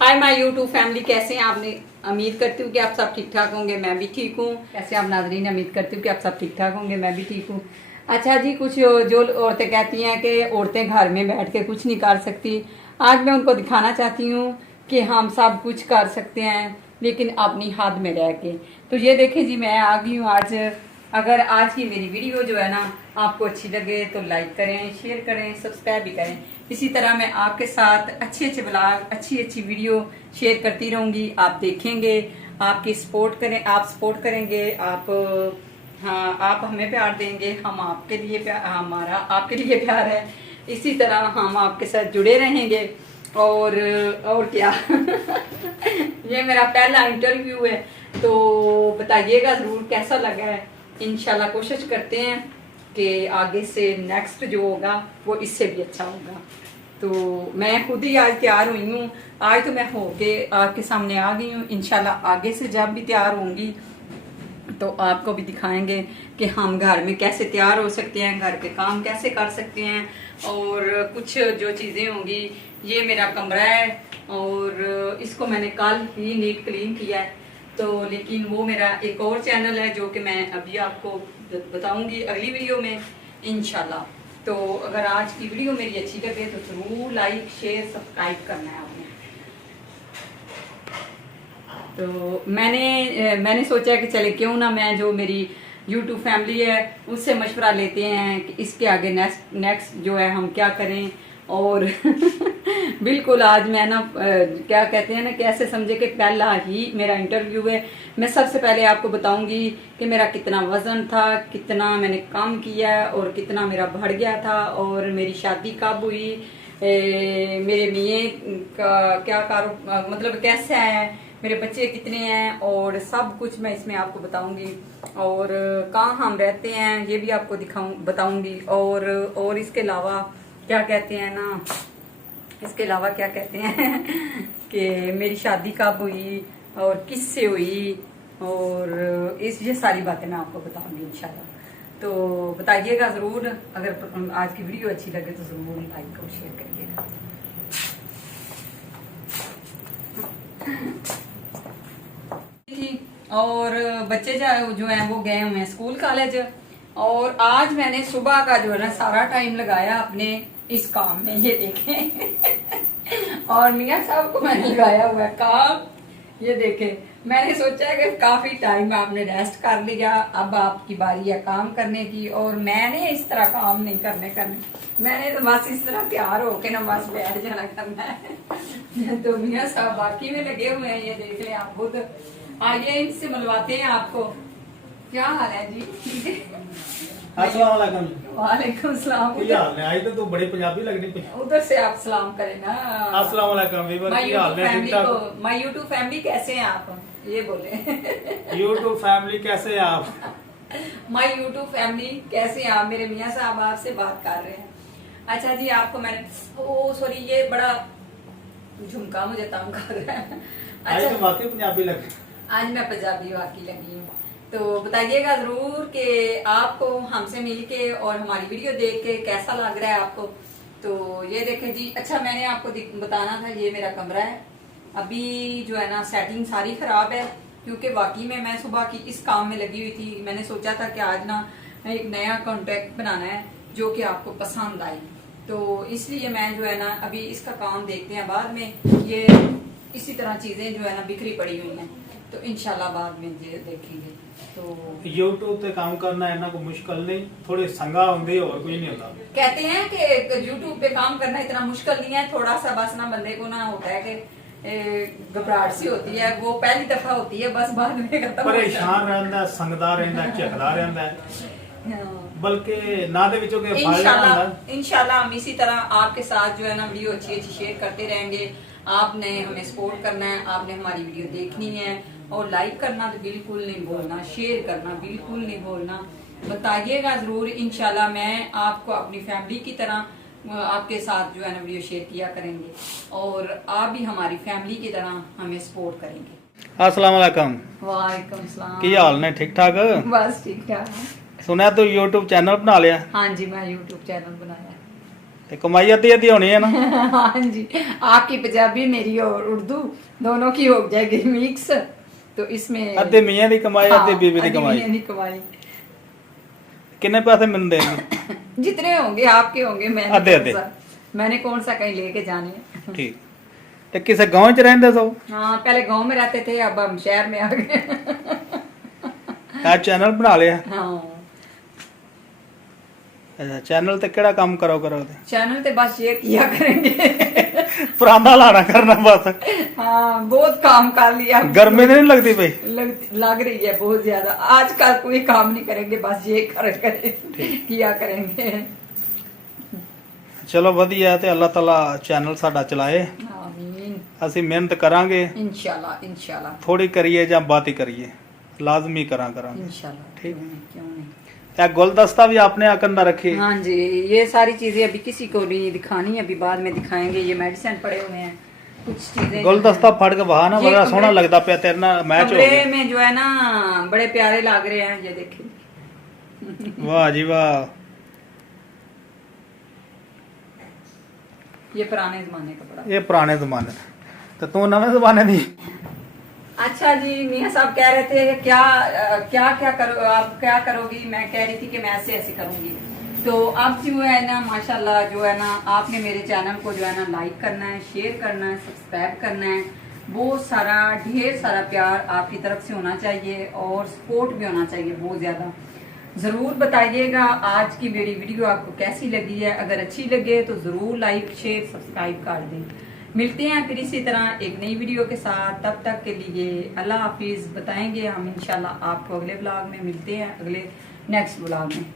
Hi my YouTube family, कैसे हैं आपने। उम्मीद करती हूँ कि आप सब ठीक ठाक होंगे, मैं भी ठीक हूँ। कैसे आप नाज़रीन, उम्मीद करती हूँ कि आप सब ठीक ठाक होंगे, मैं भी ठीक हूँ। अच्छा जी, कुछ जो औरतें कहती हैं कि औरतें घर में बैठ के कुछ नहीं कर सकती, आज मैं उनको दिखाना चाहती हूँ कि हम सब कुछ कर सकते हैं, लेकिन अपनी हद में रह के। तो ये देखें जी, मैं आ गई हूँ आज। अगर आज की मेरी वीडियो जो है ना आपको अच्छी लगे तो लाइक करें, शेयर करें, सब्सक्राइब भी करें। इसी तरह मैं आपके साथ अच्छे अच्छे ब्लॉग, अच्छी अच्छी वीडियो शेयर करती रहूंगी। आप देखेंगे, आपकी सपोर्ट करें, आप सपोर्ट करेंगे, आप हाँ आप हमें प्यार देंगे, हम आपके लिए प्यार, हमारा आपके लिए प्यार है। इसी तरह हम आपके साथ जुड़े रहेंगे। और क्या ये मेरा पहला इंटरव्यू है, तो बताइएगा ज़रूर कैसा लगा है। इंशाल्लाह कोशिश करते हैं कि आगे से नेक्स्ट जो होगा वो इससे भी अच्छा होगा। तो मैं खुद ही आज तैयार हुई हूँ। आज तो मैं होके आपके सामने आ गई हूँ। इंशाल्लाह आगे से जब भी तैयार होंगी तो आपको भी दिखाएंगे कि हम घर में कैसे तैयार हो सकते हैं, घर के काम कैसे कर सकते हैं। और कुछ जो चीज़ें होंगी, ये मेरा कमरा है और इसको मैंने कल ही नीट क्लीन किया है। तो लेकिन वो मेरा एक और चैनल है जो कि मैं अभी आपको बताऊंगी अगली वीडियो में इंशाल्लाह। तो अगर आज की वीडियो मेरी अच्छी लगे तो ज़रूर लाइक, शेयर, सब्सक्राइब करना है आपने। तो मैंने सोचा कि चले क्यों ना मैं जो मेरी YouTube फैमिली है उससे मशवरा लेते हैं कि इसके आगे नेक्स्ट जो है हम क्या करें। और बिल्कुल आज मैं ना क्या कहते हैं ना, कैसे समझे कि पहला ही मेरा इंटरव्यू है। मैं सबसे पहले आपको बताऊंगी कि मेरा कितना वजन था, कितना मैंने काम किया और कितना मेरा बढ़ गया था, और मेरी शादी कब हुई, मेरे मियाँ का क्या मतलब कैसा है, मेरे बच्चे कितने हैं, और सब कुछ मैं इसमें आपको बताऊंगी। और कहाँ हम रहते हैं ये भी आपको बताऊंगी। और इसके अलावा क्या कहते हैं ना, इसके अलावा क्या कहते हैं कि मेरी शादी कब हुई और किससे हुई, और ये सारी बातें मैं आपको बताऊंगी इंशाल्लाह। तो बताइएगा ज़रूर, अगर आज की वीडियो अच्छी लगे तो ज़रूर लाइक और शेयर करिएगा। और बच्चे जो हैं वो गए हुए हैं स्कूल कॉलेज। और आज मैंने सुबह का जो है ना सारा टाइम लगाया अपने इस काम में, ये देखें और मियाँ साहब को मैंने लगाया हुआ है काम, ये देखें। मैंने सोचा कि काफी टाइम आपने रेस्ट कर लिया, अब आपकी बारी है काम करने की। और मैंने इस तरह काम नहीं करने मैंने तो बस इस तरह तैयार होके ना बस बैठ जाना करना है। तो मियाँ साहब बाकी में लगे हुए हैं, ये देख लें आप खुद। आइए इनसे मिलवाते हैं आपको। क्या हाल है जी? ठीक है। अस्सलाम वालेकुम। वालेकुम सलाम। क्या हाल है? आज तो बड़े पंजाबी लगने पे। उधर से आप सलाम करें ना। अस्सलाम वालेकुम वीवर, क्या हाल है? ठीक ठाक? माय यूट्यूब फैमिली कैसे हैं आप, ये बोले। यूट्यूब फैमिली कैसे हैं आप? माय यूट्यूब फैमिली कैसे हैं आप। मेरे मियाँ साहब आपसे बात कर रहे हैं। अच्छा जी, आपको मैंने सॉरी, ये बड़ा झुमका मुझे तंग कर रहा है। आज तो वाकई पंजाबी लग। आज मैं पंजाबी वाकई लगी हूँ। तो बताइएगा जरूर कि आपको हमसे मिलके और हमारी वीडियो देख के कैसा लग रहा है आपको। तो ये देखें जी। अच्छा, मैंने आपको बताना था, ये मेरा कमरा है। अभी जो है ना सेटिंग सारी खराब है, क्योंकि वाकई में मैं सुबह की इस काम में लगी हुई थी। मैंने सोचा था कि आज ना एक नया कॉन्टेक्ट बनाना है जो कि आपको पसंद आए। तो इसलिए मैं जो है ना अभी इसका काम देखते हैं बाद में। ये इसी तरह चीजें जो है ना बिखरी पड़ी हुई हैं, तो इंशाल्लाह बाद में ये देखेंगे। तो YouTube पे काम करना है ना कोई मुश्किल नहीं, थोड़े संगा होंगे और कुछ नहीं होता। कहते हैं कि YouTube पे काम करना इतना मुश्किल नहीं है, थोड़ा सा बस ना बंदे को ना होता है कि घबराहट सी होती है, वो पहली दफा होती है, बस बाद में खत्म। परेशान रहता है, संगदा रहता है, झकदा रहता है, बल्कि ना दे विचों के इंशाल्लाह हम इसी तरह आपके साथ जो है ना वीडियो अच्छी अच्छी शेयर करते रहेंगे। आपने हमें सपोर्ट करना है, आपने हमारी वीडियो देखनी है, और लाइक करना तो बिल्कुल नहीं भूलना, शेयर करना बिल्कुल नहीं भूलना। बताइएगा जरूर। इंशाल्लाह मैं आपको अपनी फैमिली की तरह आपके साथ जो है ना वीडियो शेयर किया करेंगे, और आप भी हमारी फैमिली की तरह हमें सपोर्ट करेंगे। अस्सलाम वालेकुम। वालेकुम सलाम। की हाल ने? ठीक ठाक? बस ठीक ठाक। सुना तो YouTube चैनल बना लिया? हाँ जी, मैं YouTube चैनल बनाया। ਤੇ ਕਮਾਈ ਅੱਧੀ ਅੱਧੀ ਹੋਣੀ ਹੈ ਨਾ। हाँ जी, आपकी पंजाबी मेरी और उर्दू दोनों की हो जाएगी मिक्स, तो इसमें ਅੱਧੇ ਮੀਆਂ ਦੀ ਕਮਾਈ ਅੱਧੇ ਬੀਬੀ ਦੀ आधी कमाई। महीने की कमाई ਕਿੰਨੇ ਪੈਸੇ ਮੈਨੂੰ ਦੇਣਗੇ? जितने होंगे आपके होंगे, आधे। मैंने कौन सा कहीं लेके जाने हैं। ਠੀਕ ਤੇ ਕਿਸੇ ਗਾਂव ਚ ਰਹਿੰਦੇ ਸੋ? हाँ, पहले गांव में रहते थे, अब हम शहर में आ गए। ਆ ਚੈਨਲ ਬਣਾ ਲਿਆ? हाँ, ਅੱਛਾ, ਚੈਨਲ ਤੇ ਕਿਹੜਾ ਕੰਮ ਕਰੋ ਤੇ चैनल पे बस ये किया करेंगे। ਪੁਰਾਣਾ ਲਾਣਾ ਕਰਨਾ ਬਸ। हाँ, बहुत काम कर लिया। ਗਰਮੀ ਤਾਂ ਨਹੀਂ ਲੱਗਦੀ ਪਈ? लग रही है बहुत ज्यादा। आजकल कोई काम नहीं करेंगे, बस ये करें किया करेंगे। ਚਲੋ ਵਧੀਆ ਤੇ ਅੱਲਾਹ ਤਾਲਾ ਚੈਨਲ ਸਾਡਾ ਚਲਾਏ। आमीन, ਅਸੀਂ ਮਿਹਨਤ ਕਰਾਂਗੇ, इंशाल्लाह इंशाल्लाह ਥੋੜੀ ਕਰੀਏ ਜਾਂ ਬਾਤ ਹੀ ਕਰੀਏ, ਲਾਜ਼ਮੀ ਕਰਾਂਗੇ। इंशाल्लाह। ठीक। क्यों नहीं। ਤੇ ਗੁਲਦਸਤਾ ਵੀ आपने आकंदा रखी? हाँ जी, ये सारी चीजें अभी किसी को नहीं दिखानी, अभी बाद में दिखाएंगे। ये मेडिसिन पड़े हुए हैं, कुछ चीजें। गुलदस्ता फट के बहा ना, ये बड़ा सोहना कमरे- लगता पे तेरे ना मैच हो कमरे गया। में जो है ना बड़े प्यारे लग रहे हैं, ये देखिए। वाह जी वाह। ये पुराने जमाने का पड़ा। ये पुराने जमाने का। तो तू नवे जमाने दी? अच्छा जी, मियाँ साहब कह रहे थे क्या क्या करो, आप क्या करोगी? मैं कह रही थी कि मैं ऐसे ऐसे करूंगी। तो अब जो है ना माशाल्लाह जो है ना, आपने मेरे चैनल को जो है ना लाइक करना है, शेयर करना है, सब्सक्राइब करना है। बहुत सारा ढेर सारा प्यार आपकी तरफ से होना चाहिए और सपोर्ट भी होना चाहिए बहुत ज्यादा। जरूर बताइएगा आज की मेरी वीडियो आपको कैसी लगी है। अगर अच्छी लगे तो जरूर लाइक शेयर सब्सक्राइब कर दें। मिलते हैं फिर इसी तरह एक नई वीडियो के साथ, तब तक के लिए अल्लाह हाफिज। बताएंगे हम इंशाल्लाह आपको अगले ब्लॉग में। मिलते हैं अगले नेक्स्ट ब्लॉग में।